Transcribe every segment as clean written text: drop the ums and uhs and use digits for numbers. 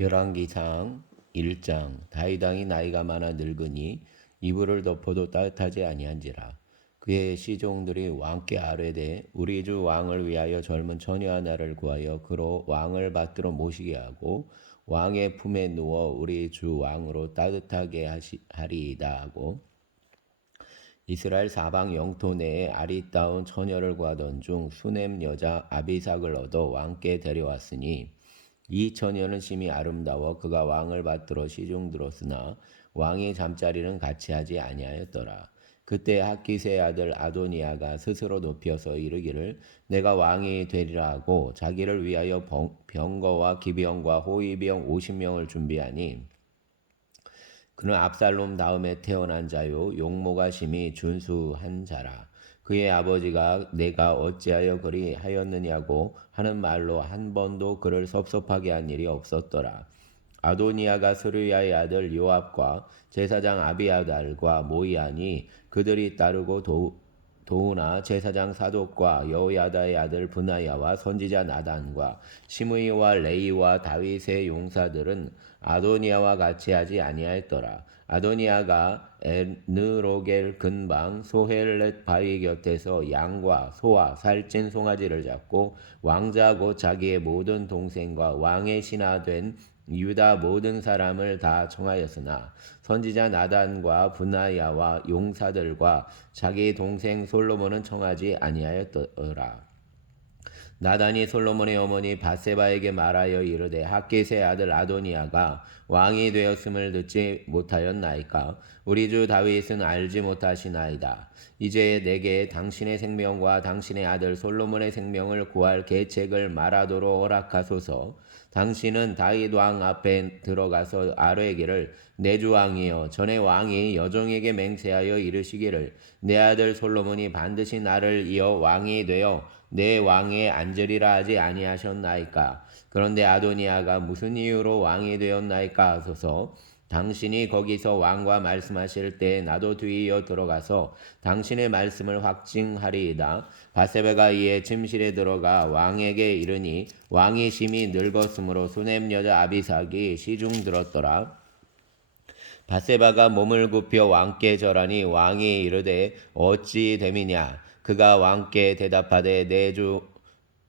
열왕기상 1장. 다윗 왕이 나이가 많아 늙으니 이불을 덮어도 따뜻하지 아니한지라. 그의 시종들이 왕께 아뢰되 우리 주 왕을 위하여 젊은 처녀 하나를 구하여 그로 왕을 받들어 모시게 하고 왕의 품에 누워 우리 주 왕으로 따뜻하게 하리이다 하고, 이스라엘 사방 영토 내에 아리따운 처녀를 구하던 중 수넴 여자 아비삭을 얻어 왕께 데려왔으니, 이 처녀는 심히 아름다워 그가 왕을 받들어 시중 들었으나 왕이 잠자리는 같이 하지 아니하였더라. 그때 학기스의 아들 아도니아가 스스로 높여서 이르기를 내가 왕이 되리라 하고 자기를 위하여 병거와 기병과 호위병 50명을 준비하니, 그는 압살롬 다음에 태어난 자요 용모가 심히 준수한 자라. 그의 아버지가 내가 어찌하여 그리 하였느냐고 하는 말로 한 번도 그를 섭섭하게 한 일이 없었더라. 아도니아가 스루야의 아들 요압과 제사장 아비아달과 모이하니, 그들이 따르고 도우나 제사장 사독과 여호야다의 아들 브나야와 선지자 나단과 시므이와 레이와 다윗의 용사들은 아도니아와 같이 하지 아니하였더라. 아도니아가 에느로겔 근방 소헬렛 바위 곁에서 양과 소와 살찐 송아지를 잡고 왕자 곧 자기의 모든 동생과 왕의 신하 된 유다 모든 사람을 다 청하였으나 선지자 나단과 분하야와 용사들과 자기 동생 솔로몬은 청하지 아니하였더라. 나단이 솔로몬의 어머니 바세바에게 말하여 이르되 학깃의 아들 아도니아가 왕이 되었음을 듣지 못하였나이까? 우리 주 다윗은 알지 못하시나이다. 이제 내게 당신의 생명과 당신의 아들 솔로몬의 생명을 구할 계책을 말하도록 허락하소서. 당신은 다윗 왕 앞에 들어가서 아뢰기를 내 주 왕이여, 전에 왕이 여종에게 맹세하여 이르시기를 내 아들 솔로몬이 반드시 나를 이어 왕이 되어 내 왕에 앉으리라 하지 아니하셨나이까? 그런데 아도니아가 무슨 이유로 왕이 되었나이까 하소서. 당신이 거기서 왕과 말씀하실 때 나도 뒤이어 들어가서 당신의 말씀을 확증하리이다. 바세바가 이에 침실에 들어가 왕에게 이르니 왕이 심히 늙었으므로 수넴 여자 아비삭이 시중 들었더라. 바세바가 몸을 굽혀 왕께 절하니 왕이 이르되 어찌 됨이냐? 그가 왕께 대답하되 내 주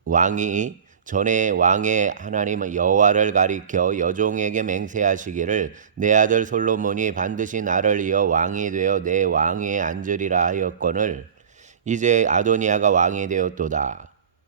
왕이 전에 왕의 하나님 여호와를 가리켜 여종에게 맹세하시기를 내 아들 솔로몬이 반드시 나를 이어 왕이 되어 내 왕위에 앉으리라 하였거늘, 이제 아도니아가 왕이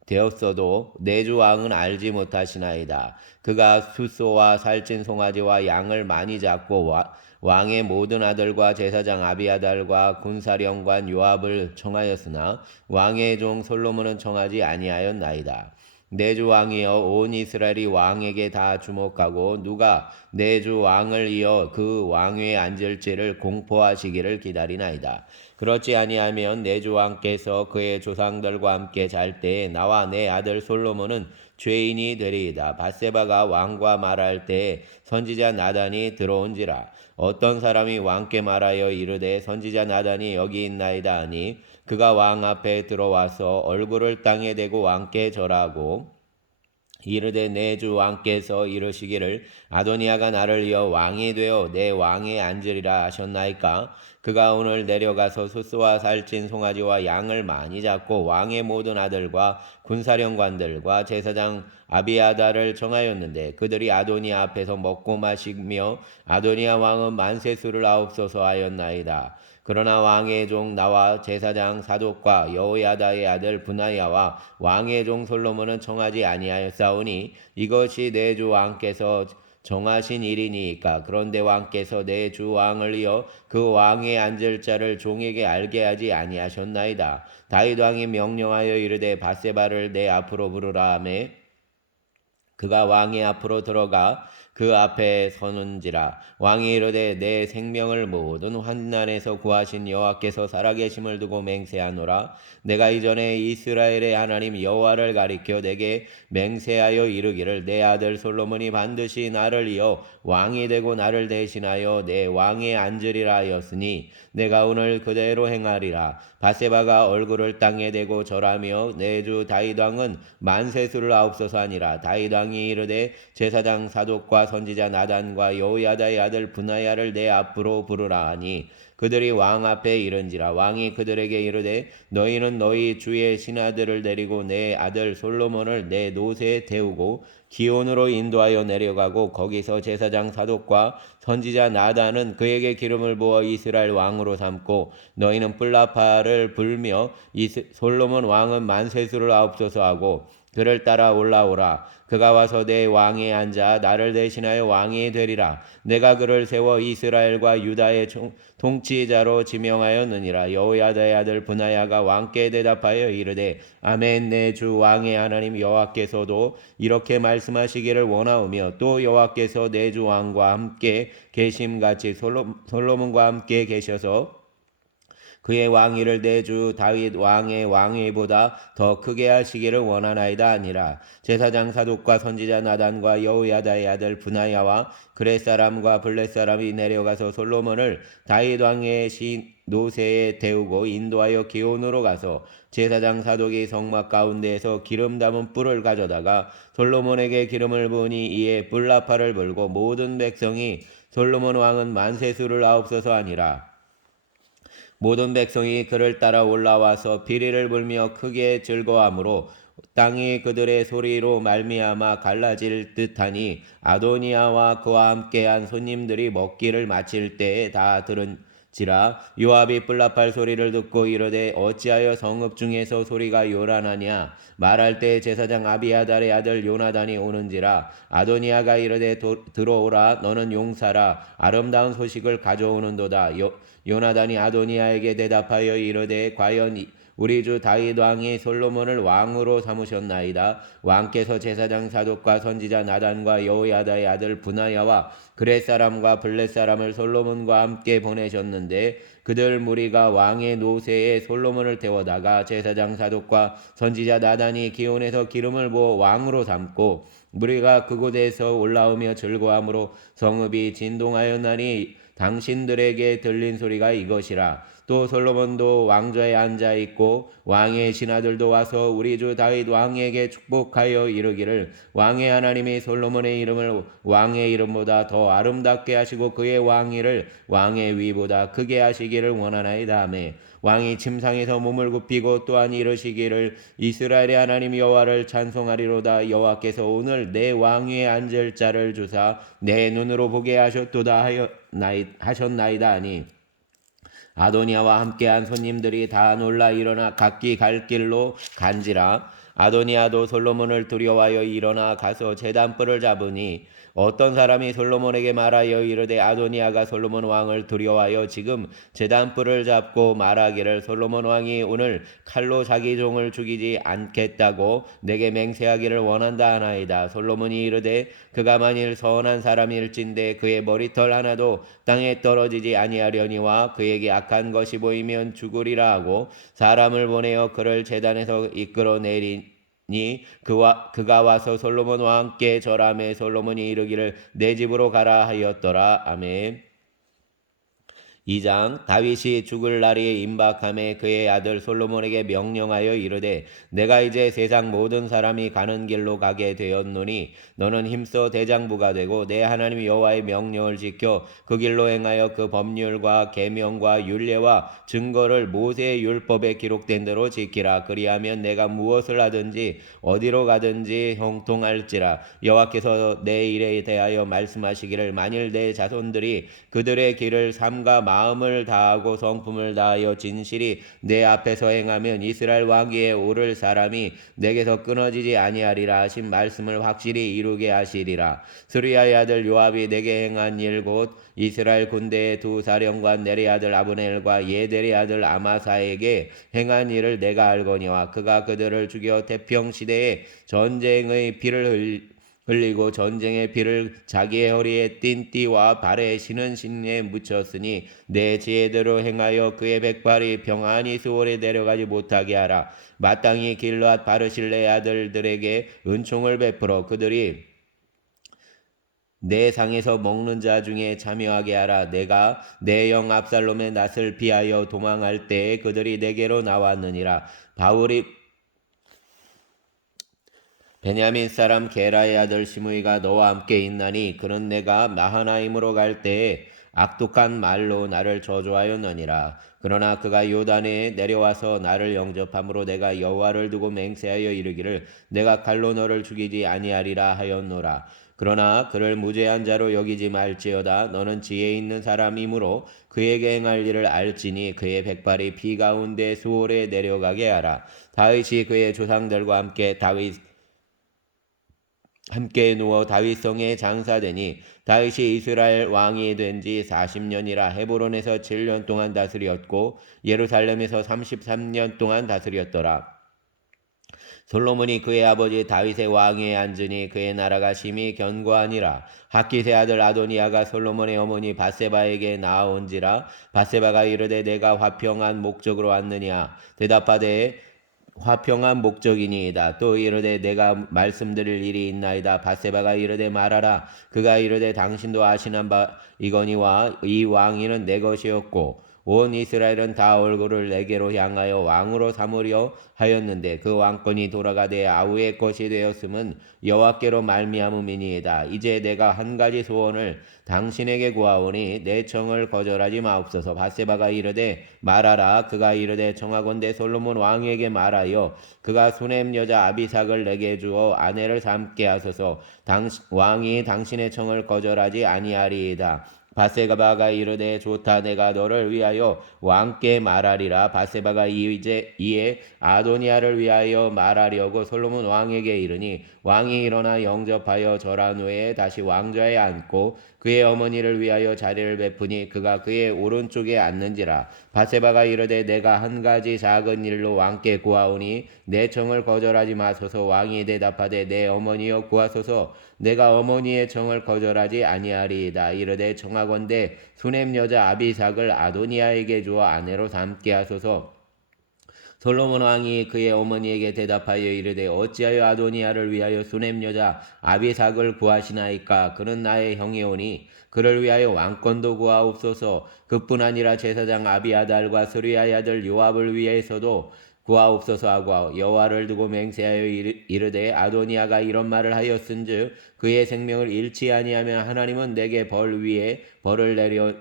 되었어도 내 주 왕은 알지 못하시나이다. 그가 숫소와 살찐 송아지와 양을 많이 잡고 왕의 모든 아들과 제사장 아비아달과 군사령관 요압을 청하였으나 왕의 종 솔로몬은 청하지 아니하였나이다. 내 주 왕이여, 온 이스라엘이 왕에게 다 주목하고 누가 내 주 왕을 이어 그 왕위에 앉을지를 공포하시기를 기다리나이다. 그렇지 아니하면 내 주 왕께서 그의 조상들과 함께 잘 때에 나와 내 아들 솔로몬은 죄인이 되리이다. 바세바가 왕과 말할 때에 선지자 나단이 들어온지라. 어떤 사람이 왕께 말하여 이르되 선지자 나단이 여기 있나이다 하니, 그가 왕 앞에 들어와서 얼굴을 땅에 대고 왕께 절하고 이르되 내 주 왕께서 이르시기를 아도니아가 나를 이어 왕이 되어 내 왕에 앉으리라 하셨나이까? 그가 오늘 내려가서 숫소와 살찐 송아지와 양을 많이 잡고 왕의 모든 아들과 군사령관들과 제사장 아비아다를 정하였는데, 그들이 아도니아 앞에서 먹고 마시며 아도니아 왕은 만세수를 아옵소서 하였나이다. 그러나 왕의 종 나와 제사장 사독과 여호야다의 아들 브나야와 왕의 종 솔로몬은 청하지 아니하였사오니 이것이 내 주 왕께서 정하신 일이니이까? 그런데 왕께서 내 주 왕을 이어 그 왕에 앉을 자를 종에게 알게 하지 아니하셨나이다. 다윗 왕이 명령하여 이르되 바세바를 내 앞으로 부르라 하매 그가 왕의 앞으로 들어가 그 앞에 서는지라. 왕이 이르되 내 생명을 모든 환난에서 구하신 여호와께서 살아계심을 두고 맹세하노라. 내가 이전에 이스라엘의 하나님 여호와를 가리켜 내게 맹세하여 이르기를 내 아들 솔로몬이 반드시 나를 이어 왕이 되고 나를 대신하여 내 왕에 앉으리라 하였으니 내가 오늘 그대로 행하리라. 바세바가 얼굴을 땅에 대고 절하며 내 주 다윗 왕은 만세수를 아옵소서 하니라. 다윗 왕이 왕이 이르되 제사장 사독과 선지자 나단과 여호야다의 아들 브나야를 내 앞으로 부르라 하니 그들이 왕 앞에 이른지라. 왕이 그들에게 이르되 너희는 너희 주의 신하들을 데리고 내 아들 솔로몬을 내 노새에 태우고 기온으로 인도하여 내려가고 거기서 제사장 사독과 선지자 나단은 그에게 기름을 부어 이스라엘 왕으로 삼고 너희는 뿔나파를 불며 솔로몬 왕은 만세수를 아옵소서 하고 그를 따라 올라오라. 그가 와서 내 왕에 앉아 나를 대신하여 왕이 되리라. 내가 그를 세워 이스라엘과 유다의 통치자로 지명하였느니라. 여호야다의 아들 브나야가 왕께 대답하여 이르되 아멘. 내 주 왕의 하나님 여호와께서도 이렇게 말씀하시기를 원하오며 또 여호와께서 내 주 왕과 함께 계심같이 솔로몬과 함께 계셔서 그의 왕위를 내 주 다윗 왕의 왕위보다 더 크게 하시기를 원하나이다 아니라. 제사장 사독과 선지자 나단과 여호야다의 아들 브나야와 그렛 사람과 블렛 사람이 내려가서 솔로몬을 다윗 왕의 노새에 태우고 인도하여 기온으로 가서 제사장 사독이 성막 가운데에서 기름 담은 뿔을 가져다가 솔로몬에게 기름을 부으니 이에 뿔나파를 불고 모든 백성이 솔로몬 왕은 만세수를 아옵소서 하니라. 모든 백성이 그를 따라 올라와서 비리를 불며 크게 즐거워하므로 땅이 그들의 소리로 말미암아 갈라질 듯하니 아도니아와 그와 함께한 손님들이 먹기를 마칠 때에 다 들은지라. 요압이 뿔나팔 소리를 듣고 이르되 어찌하여 성읍 중에서 소리가 요란하냐. 말할 때 제사장 아비아달의 아들 요나단이 오는지라. 아도니아가 이르되 들어오라. 너는 용사라. 아름다운 소식을 가져오는도다. 요나단이 아도니아에게 대답하여 이르되 과연 우리 주 다윗 왕이 솔로몬을 왕으로 삼으셨나이다. 왕께서 제사장 사독과 선지자 나단과 여호야다의 아들 브나야와 그렛 사람과 블렛 사람을 솔로몬과 함께 보내셨는데 그들 무리가 왕의 노새에 솔로몬을 태워다가 제사장 사독과 선지자 나단이 기온에서 기름을 부어 왕으로 삼고 무리가 그곳에서 올라오며 즐거함으로 성읍이 진동하였나니 당신들에게 들린 소리가 이것이라. 또 솔로몬도 왕좌에 앉아 있고 왕의 신하들도 와서 우리 주 다윗 왕에게 축복하여 이르기를 왕의 하나님이 솔로몬의 이름을 왕의 이름보다 더 아름답게 하시고 그의 왕위를 왕의 위보다 크게 하시기를 원하나이다 하매 왕이 침상에서 몸을 굽히고 또한 이르시기를 이스라엘의 하나님 여호와를 찬송하리로다. 여호와께서 오늘 내 왕위에 앉을 자를 주사 내 눈으로 보게 하셨도다 하셨나이다 하니 아도니아와 함께한 손님들이 다 놀라 일어나 각기 갈 길로 간지라. 아도니아도 솔로몬을 두려워하여 일어나 가서 제단불을 잡으니 어떤 사람이 솔로몬에게 말하여 이르되 아도니아가 솔로몬 왕을 두려워하여 지금 제단불을 잡고 말하기를 솔로몬 왕이 오늘 칼로 자기 종을 죽이지 않겠다고 내게 맹세하기를 원한다 하나이다. 솔로몬이 이르되 그가 만일 선한 사람일진데 그의 머리털 하나도 땅에 떨어지지 아니하려니와 그에게 악한 것이 보이면 죽으리라 하고 사람을 보내어 그를 제단에서 이끌어내리니 그가 와서 솔로몬 왕께 절하매 솔로몬이 이르기를 내 집으로 가라 하였더라. 아멘. 2장. 다윗이 죽을 날이 임박함에 그의 아들 솔로몬에게 명령하여 이르되 내가 이제 세상 모든 사람이 가는 길로 가게 되었노니 너는 힘써 대장부가 되고 내 하나님 여호와의 명령을 지켜 그 길로 행하여 그 법률과 계명과 율례와 증거를 모세의 율법에 기록된 대로 지키라. 그리하면 내가 무엇을 하든지 어디로 가든지 형통할지라. 여호와께서 내 일에 대하여 말씀하시기를 만일 내 자손들이 그들의 길을 삼가 마음을 다하고 성품을 다하여 진실이 내 앞에서 행하면 이스라엘 왕위에 오를 사람이 내게서 끊어지지 아니하리라 하신 말씀을 확실히 이루게 하시리라. 스루야의 아들 요압이 내게 행한 일 곧 이스라엘 군대의 두 사령관 내리 아들 아브넬과 예델의 아들 아마사에게 행한 일을 내가 알거니와 그가 그들을 죽여 태평 시대에 전쟁의 피를 흘리고 전쟁의 피를 자기의 허리에 띤 띠와 발에 신은 신에 묻혔으니 내 지혜대로 행하여 그의 백발이 평안히 수월에 내려가지 못하게 하라. 마땅히 길르앗 바르실레의 아들들에게 은총을 베풀어 그들이 내 상에서 먹는 자 중에 참여하게 하라. 내가 내 영 압살롬의 낯을 피하여 도망할 때에 그들이 내게로 나왔느니라. 베냐민 사람 게라의 아들 시므이가 너와 함께 있나니 그는 내가 마하나임으로 갈 때에 악독한 말로 나를 저주하였느니라. 그러나 그가 요단에 내려와서 나를 영접함으로 내가 여호와를 두고 맹세하여 이르기를 내가 칼로 너를 죽이지 아니하리라 하였노라. 그러나 그를 무죄한 자로 여기지 말지어다. 너는 지혜 있는 사람이므로 그에게 행할 일을 알지니 그의 백발이 피 가운데 수월에 내려가게 하라. 다윗이 그의 조상들과 함께 누워 다윗성에 장사되니 다윗이 이스라엘 왕이 된 지 40년이라 헤브론에서 7년 동안 다스렸고 예루살렘에서 33년 동안 다스렸더라. 솔로몬이 그의 아버지 다윗의 왕위에 앉으니 그의 나라가 심히 견고하니라. 학깃의 아들 아도니아가 솔로몬의 어머니 바세바에게 나아온지라. 바세바가 이르되 내가 화평한 목적으로 왔느냐. 대답하되 화평한 목적이니이다. 또 이르되 내가 말씀드릴 일이 있나이다. 바세바가 이르되 말하라. 그가 이르되 당신도 아시는 바 이거니와 이 왕위는 내 것이었고 온 이스라엘은 다 얼굴을 내게로 향하여 왕으로 삼으려 하였는데 그 왕권이 돌아가되 아우의 것이 되었음은 여호와께로 말미암음이니이다. 이제 내가 한 가지 소원을 당신에게 구하오니 내 청을 거절하지 마옵소서. 바세바가 이르되 말하라. 그가 이르되 청하건대 솔로몬 왕에게 말하여 그가 수넴 여자 아비삭을 내게 주어 아내를 삼게 하소서. 왕이 당신의 청을 거절하지 아니하리이다. 바세바가 이르되 좋다. 내가 너를 위하여 왕께 말하리라. 바세바가 이에 아도니아를 위하여 말하려고 솔로몬 왕에게 이르니 왕이 일어나 영접하여 절한 후에 다시 왕좌에 앉고 그의 어머니를 위하여 자리를 베푸니 그가 그의 오른쪽에 앉는지라. 바세바가 이르되 내가 한 가지 작은 일로 왕께 구하오니 내 청을 거절하지 마소서. 왕이 대답하되 내 어머니여 구하소서. 내가 어머니의 청을 거절하지 아니하리이다. 이르되 청하건대 수넴 여자 아비삭을 아도니아에게 주어 아내로 삼게 하소서. 솔로몬 왕이 그의 어머니에게 대답하여 이르되 어찌하여 아도니아를 위하여 수넴 여자 아비삭을 구하시나이까. 그는 나의 형이오니 그를 위하여 왕권도 구하옵소서. 그뿐 아니라 제사장 아비아달과 스루야의 아들 요압을 위해서도 구하옵소서 하고 여호와를 두고 맹세하여 이르되 아도니아가 이런 말을 하였은즉 그의 생명을 잃지 아니하면 하나님은 내게 벌 위에 벌을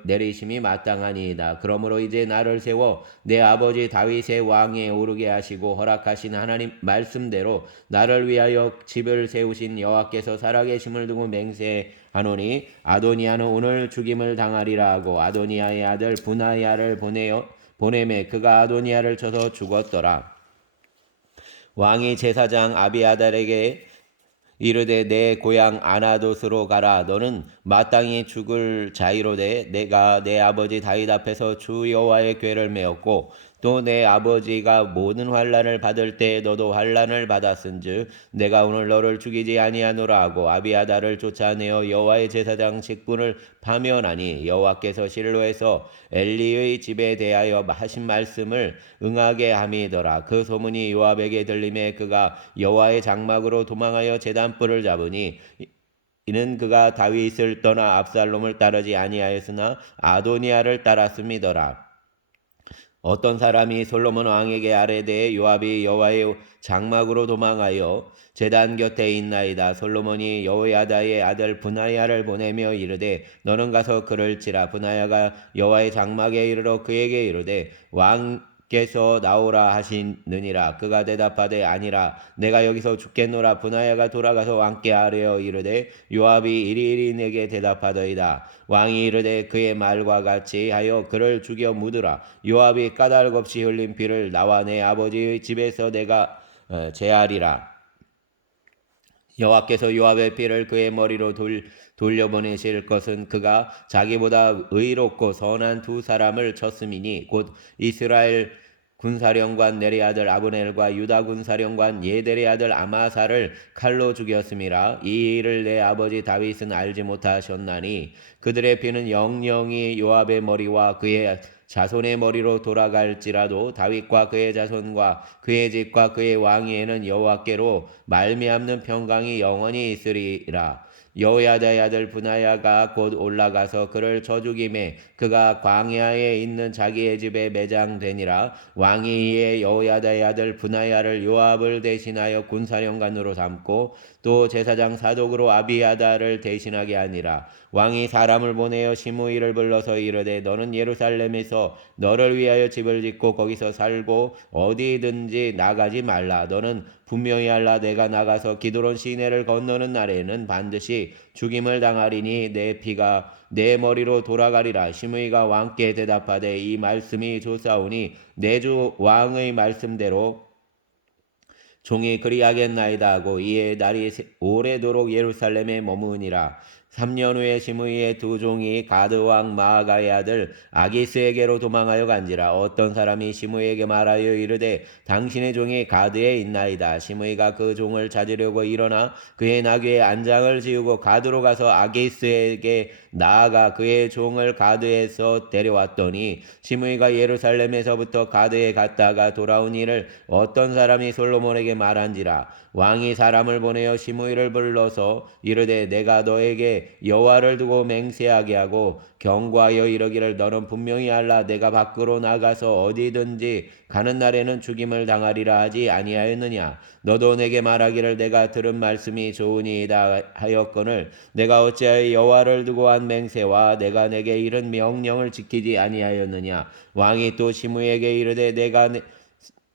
내리심이 마땅하니이다. 그러므로 이제 나를 세워 내 아버지 다윗의 왕에 오르게 하시고 허락하신 하나님 말씀대로 나를 위하여 집을 세우신 여호와께서 살아계심을 두고 맹세하노니 아도니아는 오늘 죽임을 당하리라 하고 아도니아의 아들 분하야를 보내매 그가 아도니아를 쳐서 죽었더라. 왕이 제사장 아비아달에게 이르되 내 고향 아나돗으로 가라. 너는 마땅히 죽을 자이로되 내가 내 아버지 다윗 앞에서 주 여호와의 궤를 메었고 또 내 아버지가 모든 환난을 받을 때에 너도 환난을 받았은즉 내가 오늘 너를 죽이지 아니하노라 하고 아비아달을 쫓아내어 여호와의 제사장 직분을 파면하니 여호와께서 실로에서 엘리의 집에 대하여 하신 말씀을 응하게 함이더라. 그 소문이 요압에게 들림에 그가 여호와의 장막으로 도망하여 제단불을 잡으니 이는 그가 다윗을 떠나 압살롬을 따르지 아니하였으나 아도니아를 따랐음이더라. 어떤 사람이 솔로몬 왕에게 아뢰되 요압이 여호와의 장막으로 도망하여 제단 곁에 있나이다. 솔로몬이 여호야다의 아들 분하야를 보내며 이르되 너는 가서 그를 치라. 분하야가 여호와의 장막에 이르러 그에게 이르되 왕께서 나오라 하시느니라. 그가 대답하되 아니라 내가 여기서 죽겠노라. 분하야가 돌아가서 왕께 아뢰어 이르되 요압이 이리이리 내게 대답하더이다. 왕이 이르되 그의 말과 같이 하여 그를 죽여 묻으라. 요압이 까닭 없이 흘린 피를 나와 내 아버지의 집에서 내가 제하리라. 여호와께서 요압의 피를 그의 머리로 돌려보내실 것은 그가 자기보다 의롭고 선한 두 사람을 쳤음이니 곧 이스라엘 군사령관 네리 아들 아브넬과 유다 군사령관 예델의 아들 아마사를 칼로 죽였음이라. 이 일을 내 아버지 다윗은 알지 못하셨나니 그들의 피는 영영이 요압의 머리와 그의 자손의 머리로 돌아갈지라도 다윗과 그의 자손과 그의 집과 그의 왕위에는 여호와께로 말미암는 평강이 영원히 있으리라. 여호야다의 아들 브나야가 곧 올라가서 그를 쳐 죽임에 그가 광야에 있는 자기의 집에 매장되니라. 왕이 이에 여호야다의 아들 브나야를 요압을 대신하여 군사령관으로 삼고 또 제사장 사독으로 아비야다를 대신하게 하니라. 왕이 사람을 보내어 시므이를 불러서 이르되 너는 예루살렘에서 너를 위하여 집을 짓고 거기서 살고 어디든지 나가지 말라. 너는 분명히 알라. 내가 나가서 기드론 시내를 건너는 날에는 반드시 죽임을 당하리니 내 피가 내 머리로 돌아가리라. 시므이가 왕께 대답하되 이 말씀이 좋사오니 내 주 왕의 말씀대로 종이 그리하겠나이다 하고 이에 날이 오래도록 예루살렘에 머무니라. 3년 후에 시므이의 두 종이 가드 왕 마아가의 아들 아기스에게로 도망하여 간지라. 어떤 사람이 시므이에게 말하여 이르되 당신의 종이 가드에 있나이다. 시므이가 그 종을 찾으려고 일어나 그의 나귀의 안장을 지우고 가드로 가서 아기스에게 나아가 그의 종을 가드에서 데려왔더니 시므이가 예루살렘에서부터 가드에 갔다가 돌아온 일을 어떤 사람이 솔로몬에게 말한지라. 왕이 사람을 보내어 시므이를 불러서 이르되 내가 너에게 여호와를 두고 맹세하게 하고 경고하여 이르기를 너는 분명히 알라. 내가 밖으로 나가서 어디든지 가는 날에는 죽임을 당하리라 하지 아니하였느냐. 너도 내게 말하기를 내가 들은 말씀이 좋으니이다 하였거늘 내가 어찌하여 여호와를 두고 한 맹세와 내가 내게 이른 명령을 지키지 아니하였느냐. 왕이 또 시므이에게 이르되 내가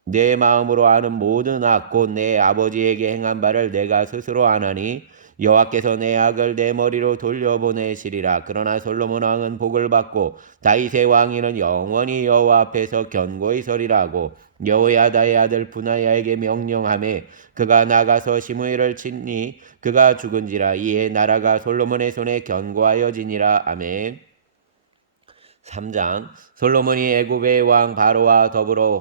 내 마음으로 아는 모든 악 곧 내 아버지에게 행한 바를 내가 스스로 아나니 여호와께서 내 악을 내 머리로 돌려보내시리라. 그러나 솔로몬 왕은 복을 받고 다윗의 왕위는 영원히 여호와 앞에서 견고히 서리라 하고 여호야다의 아들 브나야에게 명령하매 그가 나가서 시므이를 치니 그가 죽은지라. 이에 나라가 솔로몬의 손에 견고하여지니라. 아멘. 3장 솔로몬이 애굽의 왕 바로와 더불어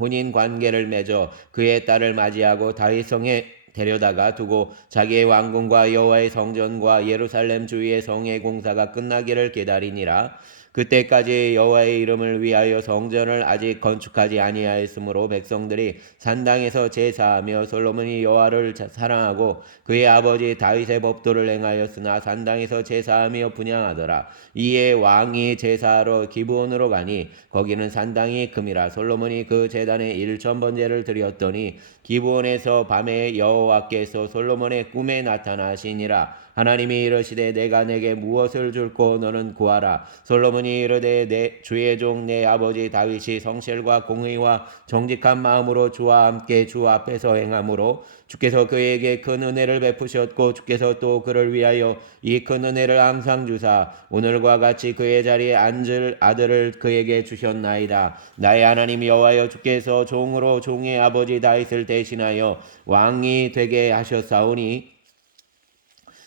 혼인 관계를 맺어 그의 딸을 맞이하고 다윗성에 데려다가 두고 자기의 왕궁과 여호와의 성전과 예루살렘 주위의 성의 공사가 끝나기를 기다리니라. 그때까지 여호와의 이름을 위하여 성전을 아직 건축하지 아니하였으므로 백성들이 산당에서 제사하며 솔로몬이 여호와를 사랑하고 그의 아버지 다윗의 법도를 행하였으나 산당에서 제사하며 분향하더라. 이에 왕이 제사하러 기브온으로 가니 거기는 산당이 금이라. 솔로몬이 그 제단에 1,000번제를 드렸더니 기브온에서 밤에 여호와께서 솔로몬의 꿈에 나타나시니라. 하나님이 이르시되 내가 내게 무엇을 줄고 너는 구하라. 솔로몬이 이르되 내 주의 종 내 아버지 다윗이 성실과 공의와 정직한 마음으로 주와 함께 주 앞에서 행함으로 주께서 그에게 큰 은혜를 베푸셨고 주께서 또 그를 위하여 이 큰 은혜를 항상 주사 오늘과 같이 그의 자리에 앉을 아들을 그에게 주셨나이다. 나의 하나님 여호와여 주께서 종으로 종의 아버지 다윗을 대신하여 왕이 되게 하셨사오니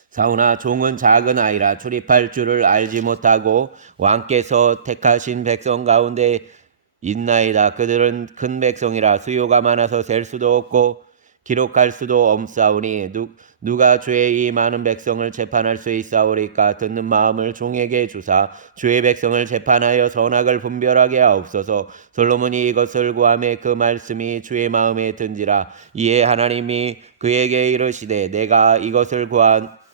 사오나 종은 작은 아이라 출입할 줄을 알지 못하고 왕께서 택하신 백성 가운데 있나이다. 그들은 큰 백성이라 수요가 많아서 셀 수도 없고 기록할 수도 없사오니 누가 주의 이 많은 백성을 재판할 수 있사오리까. 듣는 마음을 종에게 주사 주의 백성을 재판하여 선악을 분별하게 하옵소서. 솔로몬이 이것을 구하매 그 말씀이 주의 마음에 든지라. 이에 하나님이 그에게 이르시되 내가 이것을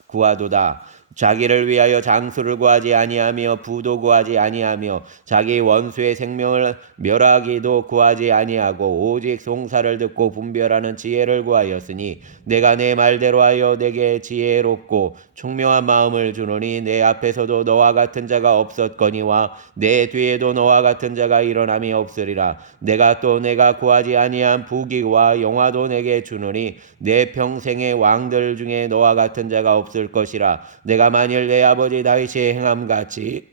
구하도다. 자기를 위하여 장수를 구하지 아니하며 부도 구하지 아니하며 자기 원수의 생명을 멸하기도 구하지 아니하고 오직 송사를 듣고 분별하는 지혜를 구하였으니 내가 내 말대로 하여 내게 지혜롭고 총명한 마음을 주노니 내 앞에서도 너와 같은 자가 없었거니와 내 뒤에도 너와 같은 자가 일어남이 없으리라. 내가 구하지 아니한 부귀와 영화도 내게 주노니 내 평생의 왕들 중에 너와 같은 자가 없을 것이라. 내가 만일 내 아버지 다윗이 행함같이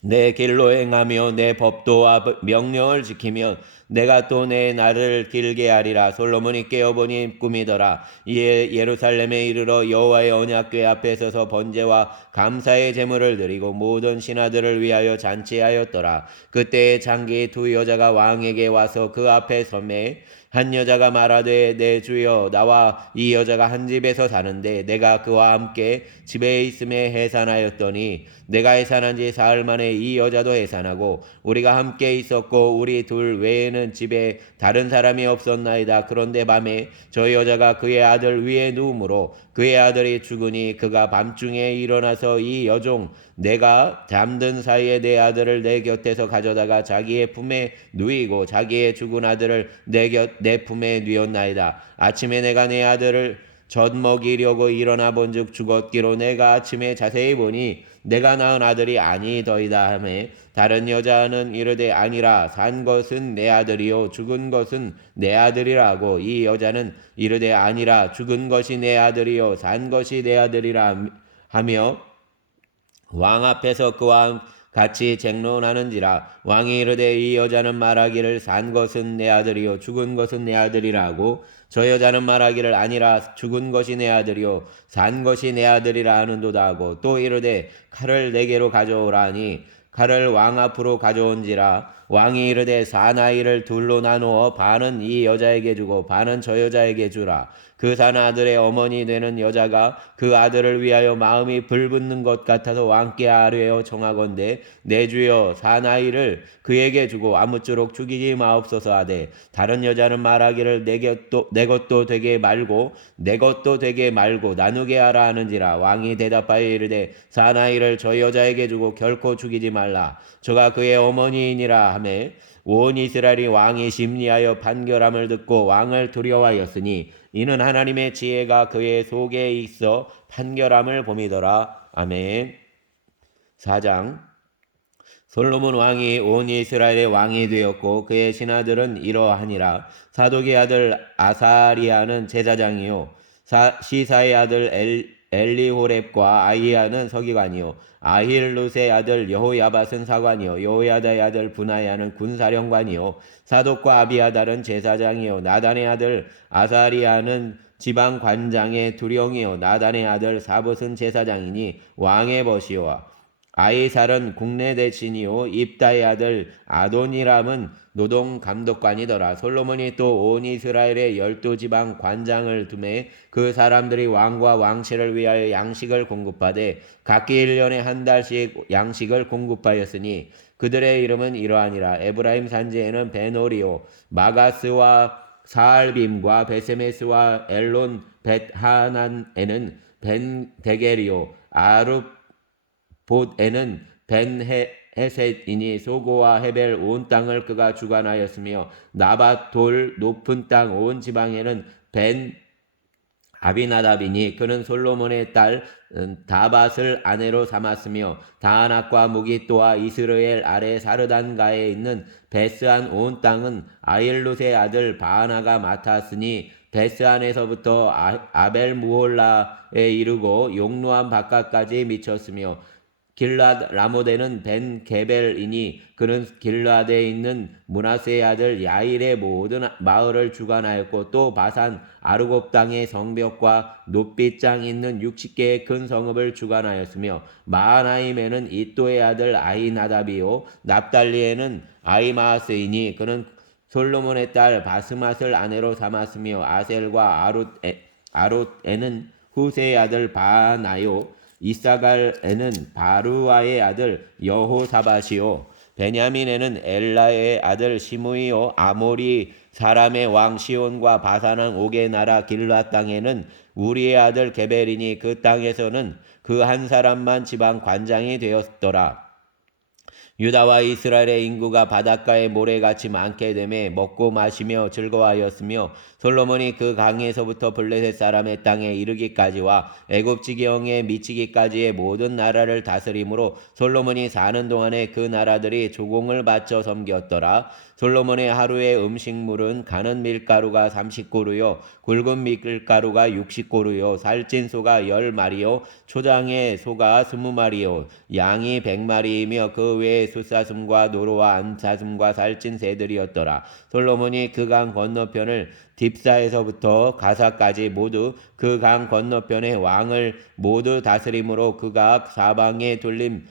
내 길로 행하며 내 법도와 명령을 지키면 내가 또 내 날을 길게 하리라. 솔로몬이 깨어보니 꿈이더라. 이에 예루살렘에 이르러 여호와의 언약궤 앞에 서서 번제와 감사의 제물을 드리고 모든 신하들을 위하여 잔치하였더라. 그때에 장기 두 여자가 왕에게 와서 그 앞에 서매 한 여자가 말하되 내 주여 나와 이 여자가 한 집에서 사는데 내가 그와 함께 집에 있음에 해산하였더니 내가 해산한 지 사흘 만에 이 여자도 해산하고 우리가 함께 있었고 우리 둘 외에는 집에 다른 사람이 없었나이다. 그런데 밤에 저 여자가 그의 아들 위에 누우므로 그의 아들이 죽으니 그가 밤중에 일어나서 이 여종 내가 잠든 사이에 내 아들을 내 곁에서 가져다가 자기의 품에 누이고 자기의 죽은 아들을 내 품에 누였나이다. 아침에 내가 내 아들을 젖먹이려고 일어나 본즉 죽었기로 내가 아침에 자세히 보니 내가 낳은 아들이 아니더이다 하매 다른 여자는 이르되 아니라 산 것은 내 아들이요 죽은 것은 내 아들이라고 이 여자는 이르되 아니라 죽은 것이 내 아들이요 산 것이 내 아들이라 하며 왕 앞에서 그와 같이 쟁론하는지라 왕이 이르되 이 여자는 말하기를 산 것은 내 아들이요 죽은 것은 내 아들이라고 저 여자는 말하기를 아니라 죽은 것이 내 아들이요 산 것이 내 아들이라 하는도다 하고 또 이르되 칼을 내게로 가져오라 하니 칼을 왕 앞으로 가져온지라 왕이 이르되 사나이를 둘로 나누어 반은 이 여자에게 주고 반은 저 여자에게 주라. 그 산 아들의 어머니 되는 여자가 그 아들을 위하여 마음이 불붙는 것 같아서 왕께 아뢰어 청하건대 내 주여 사나이를 그에게 주고 아무쪼록 죽이지 마옵소서 하되 다른 여자는 말하기를 내 것도 되게 말고 내 것도 되게 말고 나누게 하라 하는지라 왕이 대답하여 이르되 사나이를 저 여자에게 주고 결코 죽이지 말라. 저가 그의 어머니이니라 하매 온 이스라엘이 왕이 심리하여 판결함을 듣고 왕을 두려워하였으니 이는 하나님의 지혜가 그의 속에 있어 판결함을 봄이더라. 아멘. 4장 솔로몬 왕이 온 이스라엘의 왕이 되었고 그의 신하들은 이러하니라. 사독의 아들 아사리아는 제사장이요 시사의 아들 엘리호렙과 아히야는 서기관이요 아힐룻의 아들 여호야밧은 사관이요 여호야다의 아들 분하야는 군사령관이요 사독과 아비아달은 제사장이요 나단의 아들 아사리아는 지방관장의 두령이요 나단의 아들 사봇은 제사장이니 왕의 벗이요 아이살은 국내 대신이요 입다의 아들 아도니람은 노동감독관이더라. 솔로몬이 또 온 이스라엘의 12지방 관장을 두매 그 사람들이 왕과 왕실을 위하여 양식을 공급하되 각기 1년에 한 달씩 양식을 공급하였으니 그들의 이름은 이러하니라. 에브라임 산지에는 베노리오 마가스와 사알빔과 베세메스와 엘론 벳하난에는 벤데게리오 아룹봇에는 벤헤셋이니 소고와 헤벨 온 땅을 그가 주관하였으며 나밧 돌 높은 땅 온 지방에는 벤 아비나답이니 그는 솔로몬의 딸 다밧을 아내로 삼았으며 다낙과 무기또와 이스라엘 아래 사르단가에 있는 베스안 온 땅은 아일룻의 아들 바하나가 맡았으니 베스안에서부터 아벨무홀라에 이르고 용노암 바깥까지 미쳤으며 길랏 라모데는 벤 게벨이니 그는 길랏에 있는 므낫세의 아들 야일의 모든 마을을 주관하였고 또 바산 아르곱 땅의 성벽과 높이짱 있는 60개의 큰 성읍을 주관하였으며 마하나임에는 이또의 아들 아히나답이요 납달리에는 아히마아스이니 그는 솔로몬의 딸 바스맛을 아내로 삼았으며 아셀과 아롯에는 후세의 아들 바나요 이사갈에는 바루아의 아들 여호사밧이요 베냐민에는 엘라의 아들 시므이요 아모리 사람의 왕 시온과 바산왕 옥의 나라 길랏 땅에는 우리의 아들 게벨이니 그 땅에서는 그 한 사람만 지방 관장이 되었더라. 유다와 이스라엘의 인구가 바닷가의 모래같이 많게 되매 먹고 마시며 즐거워하였으며 솔로몬이 그 강에서부터 블레셋 사람의 땅에 이르기까지와 애굽 지경에 미치기까지의 모든 나라를 다스림으로 솔로몬이 사는 동안에 그 나라들이 조공을 바쳐 섬겼더라. 솔로몬의 하루의 음식물은 가는 밀가루가 30고루요 굵은 밀가루가 60고루요 살찐 소가 10마리요 초장의 소가 20마리요 양이 100마리이며 그 외에 숫사슴과 노루와 암사슴과 살찐 새들이었더라. 솔로몬이 그 강 건너편을 딥사에서부터 가사까지 모두 그 강 건너편의 왕을 모두 다스림으로 그가 사방에 둘린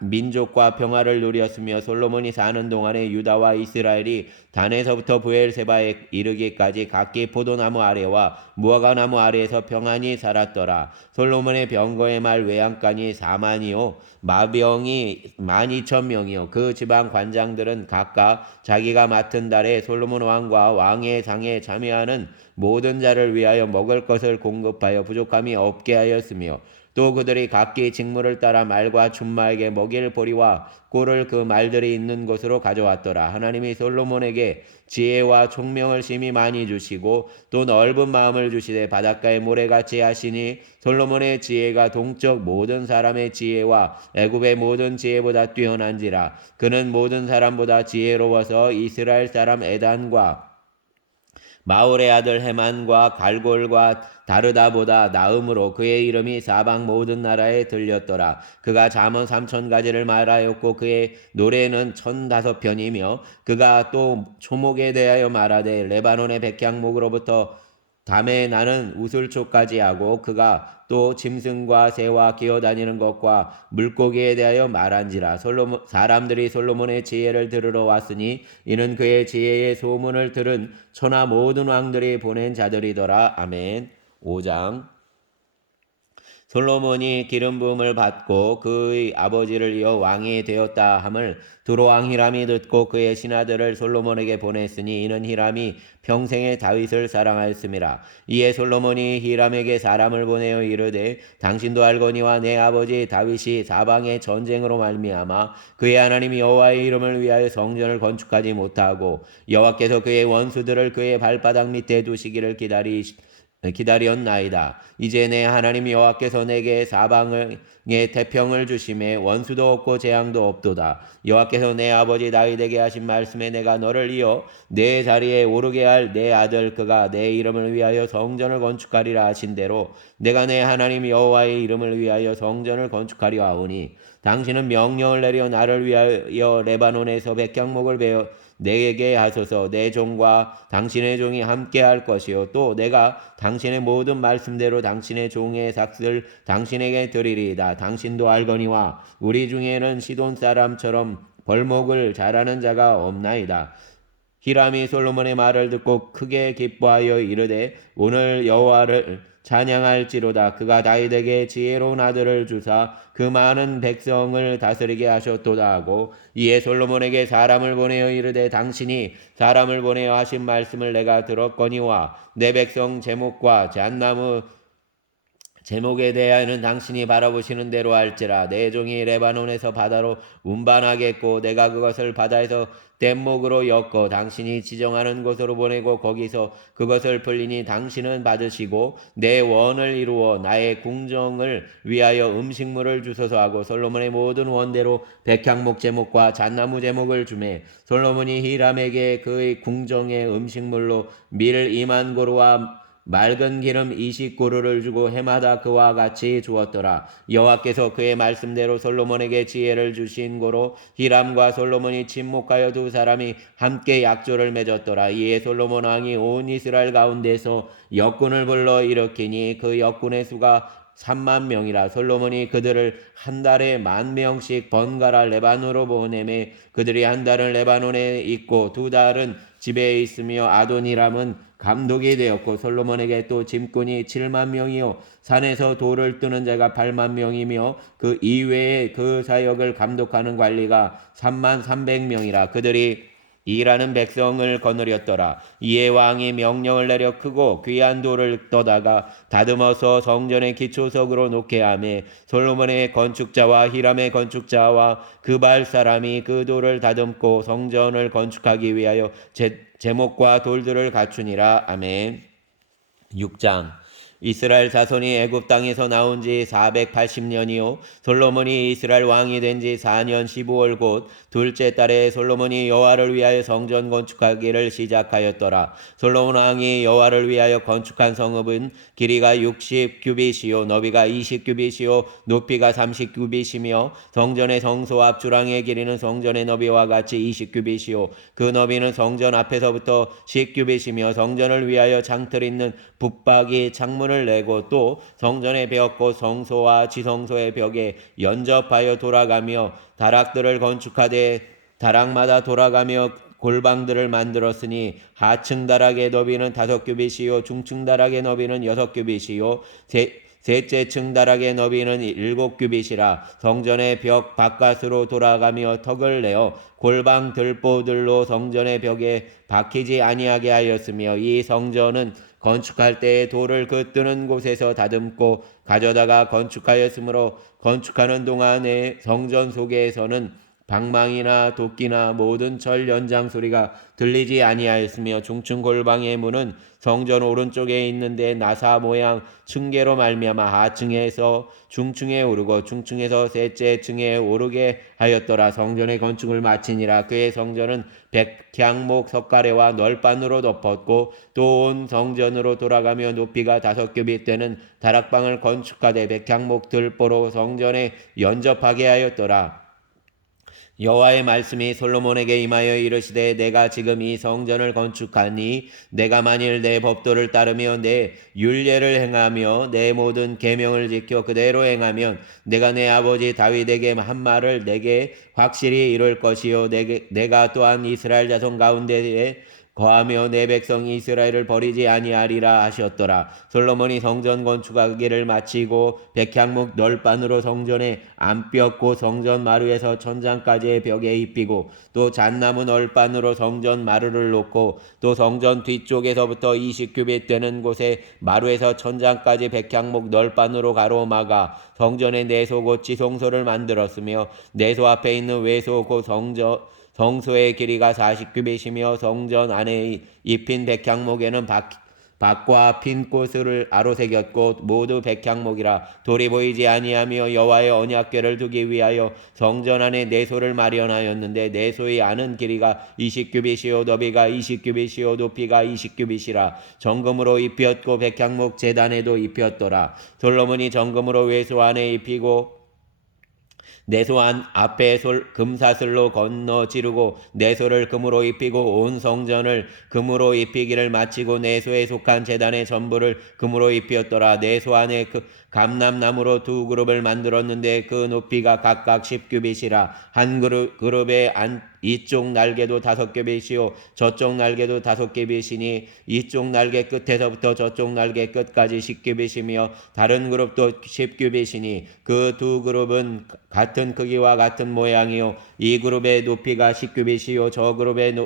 민족과 평화를 누렸으며 솔로몬이 사는 동안에 유다와 이스라엘이 단에서부터 부엘세바에 이르기까지 각기 포도나무 아래와 무화과나무 아래에서 평안히 살았더라. 솔로몬의 병거의 말 외양간이 4만이요 마병이 12,000명이요 그 지방 관장들은 각각 자기가 맡은 달에 솔로몬 왕과 왕의 상에 참여하는 모든 자를 위하여 먹을 것을 공급하여 부족함이 없게 하였으며 또 그들이 각기 직무를 따라 말과 준마에게 먹일 보리와 꿀을 그 말들이 있는 곳으로 가져왔더라. 하나님이 솔로몬에게 지혜와 총명을 심히 많이 주시고 또 넓은 마음을 주시되 바닷가의 모래같이 하시니 솔로몬의 지혜가 동쪽 모든 사람의 지혜와 애굽의 모든 지혜보다 뛰어난지라. 그는 모든 사람보다 지혜로워서 이스라엘 사람 에단과 마올의 아들 헤만과 갈골과 다르다보다 나음으로 그의 이름이 사방 모든 나라에 들렸더라. 그가 잠언 3,000가지를 말하였고 그의 노래는 1,005편이며 그가 또 초목에 대하여 말하되 레바논의 백향목으로부터 담에 나는 우슬초까지 하고 그가 또 짐승과 새와 기어다니는 것과 물고기에 대하여 말한지라. 사람들이 솔로몬의 지혜를 들으러 왔으니 이는 그의 지혜의 소문을 들은 천하 모든 왕들이 보낸 자들이더라. 아멘. 5장. 솔로몬이 기름 부음을 받고 그의 아버지를 이어 왕이 되었다 함을 두로왕 히람이 듣고 그의 신하들을 솔로몬에게 보냈으니 이는 히람이 평생에 다윗을 사랑하였음이라. 이에 솔로몬이 히람에게 사람을 보내어 이르되 당신도 알거니와 내 아버지 다윗이 사방의 전쟁으로 말미암아 그의 하나님 여호와의 이름을 위하여 성전을 건축하지 못하고 여호와께서 그의 원수들을 그의 발바닥 밑에 두시기를 기다렸나이다. 이제 내 하나님 여호와께서 내게 사방의 태평을 주심에 원수도 없고 재앙도 없도다. 여호와께서 내 아버지 다윗에게 하신 말씀에 내가 너를 이어 내 자리에 오르게 할 내 아들 그가 내 이름을 위하여 성전을 건축하리라 하신 대로 내가 내 하나님 여호와의 이름을 위하여 성전을 건축하려 하오니 당신은 명령을 내려 나를 위하여 레바논에서 백향목을 베어 내게 하소서. 내 종과 당신의 종이 함께 할 것이요 또 내가 당신의 모든 말씀대로 당신의 종의 삭슬 당신에게 드리리이다. 당신도 알거니와 우리 중에는 시돈 사람처럼 벌목을 잘하는 자가 없나이다. 히람이 솔로몬의 말을 듣고 크게 기뻐하여 이르되 오늘 여호와를 찬양할지로다. 그가 다윗에게 지혜로운 아들을 주사 그 많은 백성을 다스리게 하셨도다 하고 이에 솔로몬에게 사람을 보내어 이르되 당신이 사람을 보내어 하신 말씀을 내가 들었거니와 내 백성 제목과 잣나무 제목에 대하여는 당신이 바라보시는 대로 할지라. 내 종이 레바논에서 바다로 운반하겠고 내가 그것을 바다에서 뗏목으로 엮어 당신이 지정하는 곳으로 보내고 거기서 그것을 풀리니 당신은 받으시고 내 원을 이루어 나의 궁정을 위하여 음식물을 주소서 하고 솔로몬의 모든 원대로 백향목 제목과 잣나무 제목을 주매 솔로몬이 히람에게 그의 궁정의 음식물로 밀 2만 고루와 맑은 기름 20고루를 주고 해마다 그와 같이 주었더라. 여호와께서 그의 말씀대로 솔로몬에게 지혜를 주신 고로 히람과 솔로몬이 침묵하여 두 사람이 함께 약조를 맺었더라. 이에 솔로몬 왕이 온 이스라엘 가운데서 역군을 불러 일으키니 그 역군의 수가 3만 명이라. 솔로몬이 그들을 한 달에 10,000명씩 번갈아 레바논으로 보내매 그들이 한 달은 레바논에 있고 두 달은 집에 있으며 아도니람은 감독이 되었고 솔로몬에게 또 짐꾼이 7만 명이요 산에서 돌을 뜨는 자가 8만 명이며 그 이외에 그 사역을 감독하는 관리가 3만 300명이라. 그들이 일하는 백성을 거느렸더라. 이에 왕이 명령을 내려 크고 귀한 돌을 떠다가 다듬어서 성전의 기초석으로 놓게 하매 솔로몬의 건축자와 히람의 건축자와 그발 사람이 그 돌을 다듬고 성전을 건축하기 위하여 제목과 돌들을 갖추니라. 아멘. 6장. 이스라엘 자손이 애굽 땅에서 나온 지 480년이요 솔로몬이 이스라엘 왕이 된 지 4년 15월 곧 둘째 달에 솔로몬이 여호와를 위하여 성전 건축하기를 시작하였더라. 솔로몬 왕이 여호와를 위하여 건축한 성읍은 길이가 60규빗이요 너비가 20규빗이요 높이가 30규빗이며 성전의 성소 앞 주랑의 길이는 성전의 너비와 같이 20규빗이요 그 너비는 성전 앞에서부터 10규빗이며 성전을 위하여 창틀 있는 붙박이 창문을 내고 또 성전의 벽 곧 성소와 지성소의 벽에 연접하여 돌아가며 다락들을 건축하되 다락마다 돌아가며 골방들을 만들었으니 하층 다락의 너비는 5규빗이요 중층 다락의 너비는 6규빗이요 셋째 층 다락의 너비는 7규빗이라. 성전의 벽 바깥으로 돌아가며 턱을 내어 골방 들보들로 성전의 벽에 박히지 아니하게 하였으며 이 성전은 건축할 때에 돌을 그 뜨는 곳에서 다듬고 가져다가 건축하였으므로 건축하는 동안에 성전 속에서는 방망이나 도끼나 모든 철 연장 소리가 들리지 아니하였으며 중층 골방의 문은 성전 오른쪽에 있는데 나사 모양 층계로 말미암아 하층에서 중층에 오르고 중층에서 셋째 층에 오르게 하였더라. 성전의 건축을 마치니라. 그의 성전은 백향목 석가래와 널판으로 덮었고 또 온 성전으로 돌아가며 높이가 5규빗 되는 다락방을 건축하되 백향목 들보로 성전에 연접하게 하였더라. 여호와의 말씀이 솔로몬에게 임하여 이르시되 내가 지금 이 성전을 건축하니 내가 만일 내 법도를 따르며 내 율례를 행하며 내 모든 계명을 지켜 그대로 행하면 내가 내 아버지 다윗에게 한 말을 내게 확실히 이룰 것이요 내가 또한 이스라엘 자손 가운데에 거하며 내 백성 이스라엘을 버리지 아니하리라 하셨더라. 솔로몬이 성전 건축하기를 마치고 백향목 널판으로 성전에 안삐었고 성전 마루에서 천장까지의 벽에 입히고 또 잣나무 널판으로 성전 마루를 놓고 또 성전 뒤쪽에서부터 20규빗 되는 곳에 마루에서 천장까지 백향목 널판으로 가로막아 성전의 내소 곧 지성소를 만들었으며 내소 앞에 있는 외소 곧 성소의 길이가 40규빗이며 성전 안에 입힌 백향목에는 박과 핀 꽃을 아로새겼고 모두 백향목이라. 돌이 보이지 아니하며 여호와의 언약궤를 두기 위하여 성전 안에 내소를 마련하였는데 내소의 안은 길이가 20규빗이요 너비가 20규빗이요 높이가 20규빗이라. 정금으로 입혔고 백향목 제단에도 입혔더라. 솔로몬이 정금으로 외소 안에 입히고 내소 앞에 금사슬로 건너 지르고 내소를 금으로 입히고 온 성전을 금으로 입히기를 마치고 내소에 속한 제단의 전부를 금으로 입혔더라. 내소 안에 감람나무로 2그룹을 만들었는데 그 높이가 각각 10규빗이라. 한 그룹의 이쪽 날개도 5규빗이요 저쪽 날개도 5규빗이니 이쪽 날개 끝에서부터 저쪽 날개 끝까지 10규빗이며 다른 그룹도 10규빗이니 그 2그룹은 같은 크기와 같은 모양이요 이 그룹의 높이가 10규빗이요 저 그룹의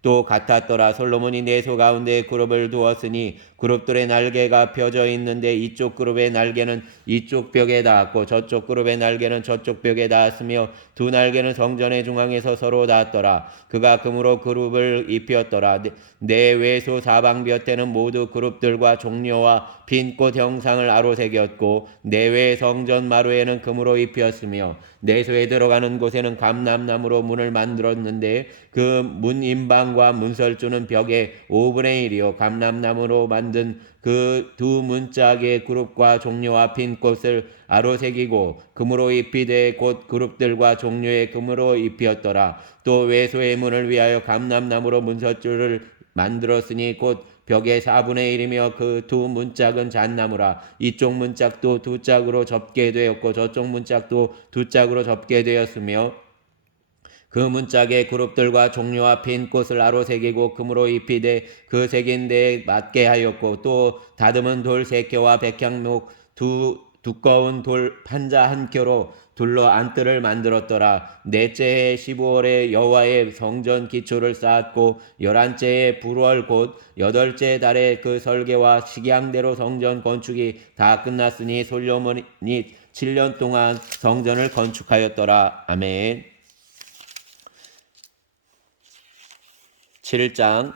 또 같았더라. 솔로몬이 내소 가운데 그룹을 두었으니 그룹들의 날개가 펴져 있는데 이쪽 그룹의 날개는 이쪽 벽에 닿았고 저쪽 그룹의 날개는 저쪽 벽에 닿았으며 두 날개는 성전의 중앙에서 서로 닿았더라. 그가 금으로 그룹을 입혔더라. 내 외소 사방 볕에는 모두 그룹들과 종려와 핀꽃 형상을 아로새겼고 내외 성전 마루에는 금으로 입혔으며 내소에 들어가는 곳에는 감람나무로 문을 만들었는데 그 문 임방과 문설주는 벽의 5분의 1이요 감람나무로 만든 그 두 문짝의 그룹과 종려와 핀꽃을 아로새기고 금으로 입히되 곧 그룹들과 종려의 금으로 입혔더라. 또 외소의 문을 위하여 감람나무로 문설주를 만들었으니 곧 벽의 4분의 1이며 그 두 문짝은 잣나무라. 이쪽 문짝도 2짝으로 접게 되었고 저쪽 문짝도 2짝으로 접게 되었으며 그 문짝에 그룹들과 종려와 핀 꽃을 아로새기고 금으로 입히되 그 새긴 데에 맞게 하였고 또 다듬은 돌 3켜와 백향목 두꺼운 돌 판자 1켜로 둘러 안뜰을 만들었더라. 넷째 해 15월에 여호와의 성전 기초를 쌓았고 11째 불월 곧 8째 달에 그 설계와 식양대로 성전 건축이 다 끝났으니 솔로몬이 7년 동안 성전을 건축하였더라. 아멘. 7장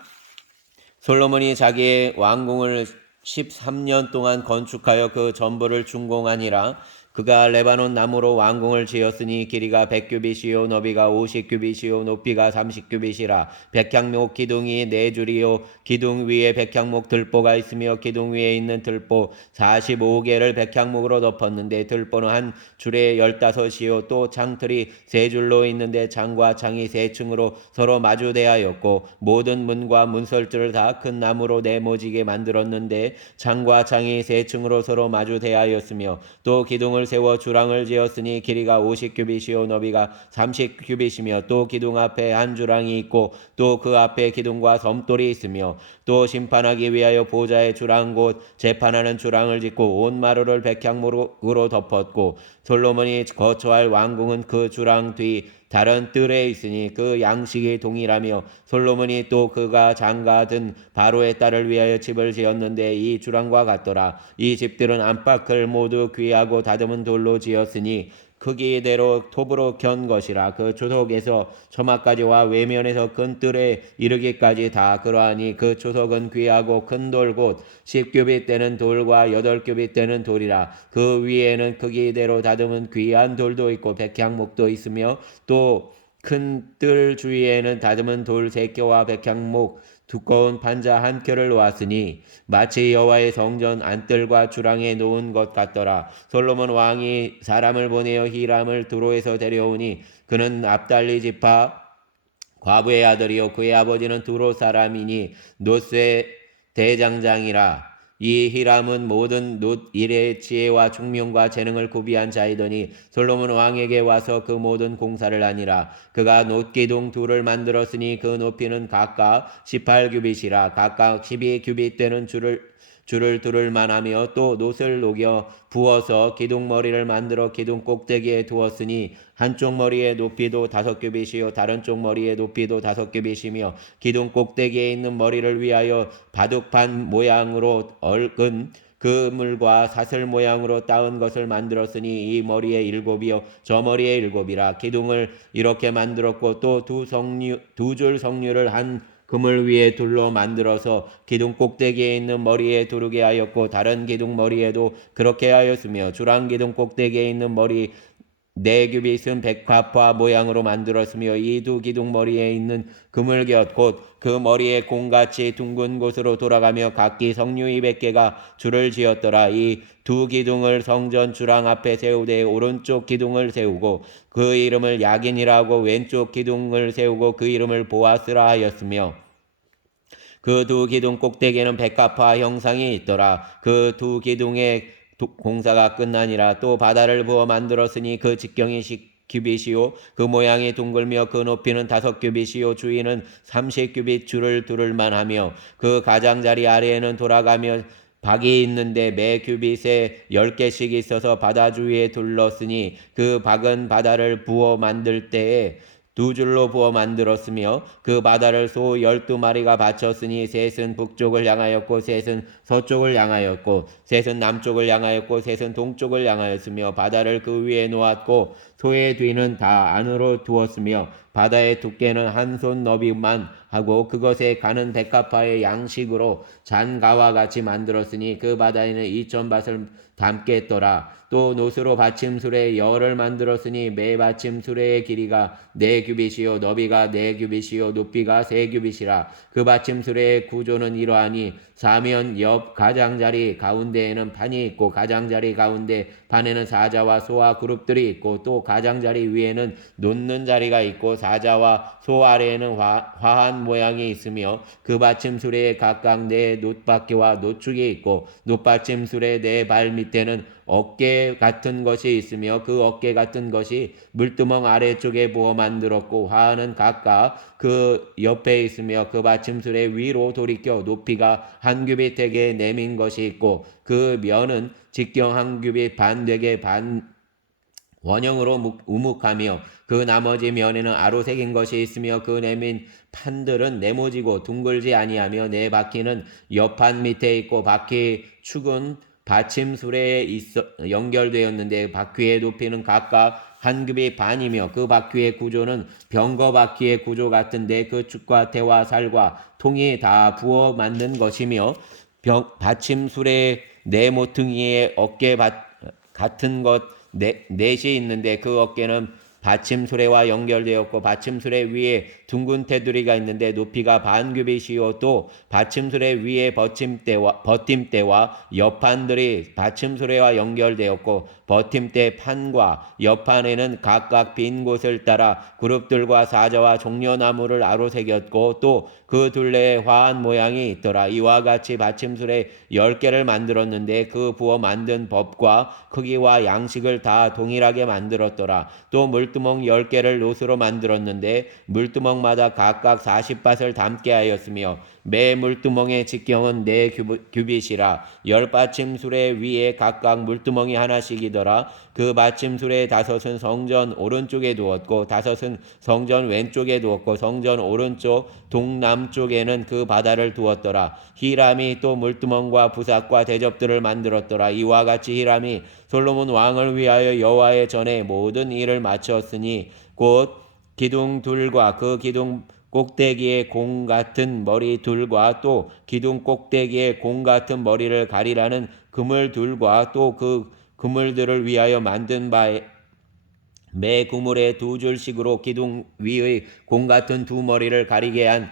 솔로몬이 자기의 왕궁을 13년 동안 건축하여 그 전부를 준공하니라. 그가 레바논 나무로 왕궁을 지었으니 길이가 100규빗이요 너비가 50규빗이요 높이가 30규빗이라. 백향목 기둥이 4줄이요 기둥 위에 백향목 들보가 있으며 기둥 위에 있는 들보 45개를 백향목으로 덮었는데 들보는 한 줄에 15이요 또 창틀이 3줄로 있는데 창과 창이 3층으로 서로 마주대하였고 모든 문과 문설주를 다 큰 나무로 네모지게 만들었는데 창과 창이 3층으로 서로 마주대하였으며 또 기둥을 기둥을 세워 주랑을 지었으니 길이가 50규빗이요 너비가 30규빗이며 또 기둥 앞에 한 주랑이 있고 또 그 앞에 기둥과 섬돌이 있으며 또 심판하기 위하여 보좌의 주랑 곧 재판하는 주랑을 짓고 온 마루를 백향목으로 덮었고 솔로몬이 거처할 왕궁은 그 주랑 뒤 다른 뜰에 있으니 그 양식이 동일하며 솔로몬이 또 그가 장가든 바로의 딸을 위하여 집을 지었는데 이 주랑과 같더라. 이 집들은 안팎을 모두 귀하고 다듬은 돌로 지었으니 크기대로 톱으로 견 것이라. 그 초석에서 처마까지와 외면에서 큰 뜰에 이르기까지 다 그러하니 그 초석은 귀하고 큰 돌 곧 10규빗 되는 돌과 8규빗 되는 돌이라. 그 위에는 크기대로 다듬은 귀한 돌도 있고 백향목도 있으며 또 큰 뜰 주위에는 다듬은 돌 3켜와 백향목 두꺼운 판자 한 켜를 놓았으니 마치 여호와의 성전 안뜰과 주랑에 놓은 것 같더라. 솔로몬 왕이 사람을 보내어 히람을 두로에서 데려오니 그는 압달리 지파 과부의 아들이요 그의 아버지는 두로 사람이니 놋의 대장장이라. 이 히람은 모든 놋 일의 지혜와 총명과 재능을 구비한 자이더니 솔로몬 왕에게 와서 그 모든 공사를 하니라. 그가 놋 기둥 둘을 만들었으니 그 높이는 각각 18규빗이라. 각각 12규빗 되는 줄을 두를 만하며 또 놋을 녹여 부어서 기둥 머리를 만들어 기둥 꼭대기에 두었으니 한쪽 머리의 높이도 5규빗이요 다른 쪽 머리의 높이도 5규빗이며 기둥 꼭대기에 있는 머리를 위하여 바둑판 모양으로 얽은 그물과 사슬 모양으로 따은 것을 만들었으니 이 머리에 7이요 저 머리에 7이라. 기둥을 이렇게 만들었고 또 두 줄 성류를 한 그물 위에 둘로 만들어서 기둥 꼭대기에 있는 머리에 두르게 하였고 다른 기둥 머리에도 그렇게 하였으며 주랑 기둥 꼭대기에 있는 머리 4규빗은 백합화 모양으로 만들었으며 이 두 기둥 머리에 있는 그물곁 곧 그 머리에 공같이 둥근 곳으로 돌아가며 각기 성류 200개가 줄을 지었더라. 이 두 기둥을 성전 주랑 앞에 세우되 오른쪽 기둥을 세우고 그 이름을 야긴이라고 왼쪽 기둥을 세우고 그 이름을 보아스라 하였으며 그 두 기둥 꼭대기에는 백합화 형상이 있더라. 그 두 기둥의 공사가 끝나니라. 또 바다를 부어 만들었으니 그 직경이 10규빗이요 그 모양이 둥글며 그 높이는 5규빗이요 주위는 30규빗 줄을 두를 만하며 그 가장자리 아래에는 돌아가며 박이 있는데 매 규빗에 10개씩 있어서 바다 주위에 둘렀으니 그 박은 바다를 부어 만들 때에 2줄로 부어 만들었으며 그 바다를 소 12마리가 바쳤으니 셋은 북쪽을 향하였고 셋은 서쪽을 향하였고 셋은 남쪽을 향하였고 셋은 동쪽을 향하였으며 바다를 그 위에 놓았고 소의 뒤는 다 안으로 두었으며 바다의 두께는 한 손 너비만 하고 그것에 가는 백합화의 양식으로 잔가와 같이 만들었으니 그 바다에는 2000밭을 담게 했더라. 또 놋으로 받침수레 열을 만들었으니 매 받침수레의 길이가 4규빗이요 너비가 4규빗이요 높이가 3규빗이라. 그 받침수레의 구조는 이러하니 사면 옆 가장자리 가운데에는 판이 있고 가장자리 가운데 판에는 사자와 소와 그룹들이 있고 또 가장자리 위에는 놓는 자리가 있고 사자와 소 아래에는 화한 모양이 있으며 그 받침수레에 각각 4 놋바퀴와 놋축이 있고 놋받침수레 4발 밑에는 어깨 같은 것이 있으며 그 어깨 같은 것이 물두멍 아래쪽에 부어 만들었고 화하는 각각 그 옆에 있으며 그 받침술에 위로 돌이켜 높이가 1규빗 되게 내민 것이 있고 그 면은 직경 1규빗 반 되게 반 원형으로 우묵하며 그 나머지 면에는 아로 새긴 것이 있으며 그 내민 판들은 네모지고 둥글지 아니하며 4바퀴는 옆판 밑에 있고 바퀴 축은 받침술에 연결되었는데 바퀴의 높이는 각각 1규빗 반이며 그 바퀴의 구조는 병거 바퀴의 구조 같은데 그 축과 태와 살과 통이 다 부어 만든 것이며 받침술의 네모퉁이의 어깨 같은 것 넷이 있는데 그 어깨는 받침수레와 연결되었고 받침수레 위에 둥근 테두리가 있는데 높이가 반규빗이요 또 받침수레 위에 버팀대와 옆판들이 받침수레와 연결되었고 버팀대 판과 옆판에는 각각 빈 곳을 따라 그룹들과 사자와 종려나무를 아로새겼고 또 그 둘레에 화한 모양이 있더라. 이와 같이 받침술에 10개를 만들었는데 그 부어 만든 법과 크기와 양식을 다 동일하게 만들었더라. 또 물두멍 10개를 놋으로 만들었는데 물두멍마다 각각 40밭을 담게 하였으며 매 물두멍의 직경은 4규빗이라 10받침술의 위에 각각 물두멍이 하나씩이더라. 그 받침술의 5은 성전 오른쪽에 두었고 5은 성전 왼쪽에 두었고 성전 오른쪽 동남쪽에는 그 바다를 두었더라. 히람이 또 물두멍과 부삭과 대접들을 만들었더라. 이와 같이 히람이 솔로몬 왕을 위하여 여호와의 전에 모든 일을 마쳤으니 곧 기둥 둘과 그 기둥 꼭대기에 공 같은 머리 둘과 또 기둥 꼭대기에 공 같은 머리를 가리라는 그물 둘과 또 그 그물들을 위하여 만든 바에 매 그물에 2줄씩으로 기둥 위의 공 같은 두 머리를 가리게 한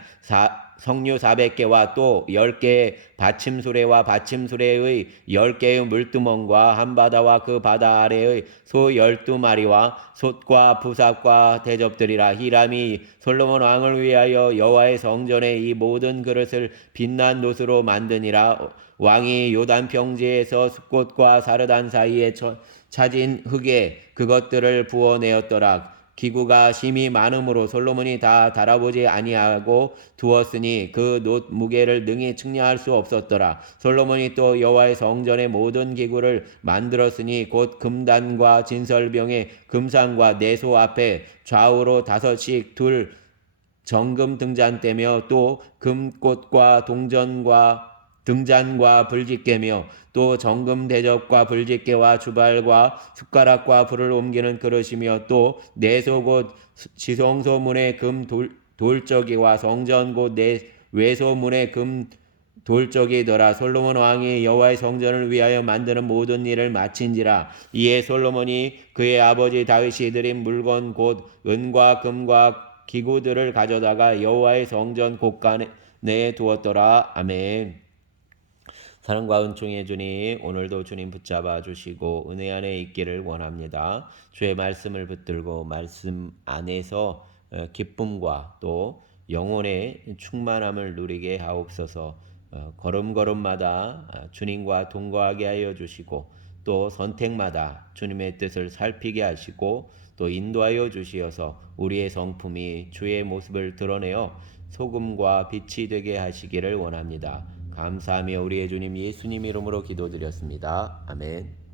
석류 400개와 또 10개의 받침수레와 받침수레의 10개의 물두멍과 한바다와 그 바다 아래의 소 12마리와 솥과 부삭과 대접들이라. 히람이 솔로몬 왕을 위하여 여호와의 성전에 이 모든 그릇을 빛난 놋으로 만드니라. 왕이 요단 평지에서 숲꽃과 사르단 사이에 차진 흙에 그것들을 부어내었더라. 기구가 심히 많으므로 솔로몬이 다 달아보지 아니하고 두었으니 그 놋 무게를 능히 측량할 수 없었더라. 솔로몬이 또 여호와의 성전의 모든 기구를 만들었으니 곧 금단과 진설병의 금상과 내소 앞에 좌우로 5씩 둘 정금 등잔대며 또 금꽃과 등잔과 불집게며 또 정금 대접과 불집게와 주발과 숟가락과 불을 옮기는 그릇이며 또 내소 곧 지성소문의 금 돌적이와 성전 곧 외소문의 금 돌적이더라. 솔로몬 왕이 여호와의 성전을 위하여 만드는 모든 일을 마친지라. 이에 솔로몬이 그의 아버지 다윗이 드린 물건 곧 은과 금과 기구들을 가져다가 여호와의 성전 곳간에 두었더라. 아멘. 사랑과 은총의 주님, 오늘도 주님 붙잡아 주시고 은혜 안에 있기를 원합니다. 주의 말씀을 붙들고 말씀 안에서 기쁨과 또 영혼의 충만함을 누리게 하옵소서. 걸음걸음마다 주님과 동거하게 하여 주시고 또 선택마다 주님의 뜻을 살피게 하시고 또 인도하여 주시어서 우리의 성품이 주의 모습을 드러내어 소금과 빛이 되게 하시기를 원합니다. 감사하며 우리의 주님 예수님 이름으로 기도드렸습니다. 아멘.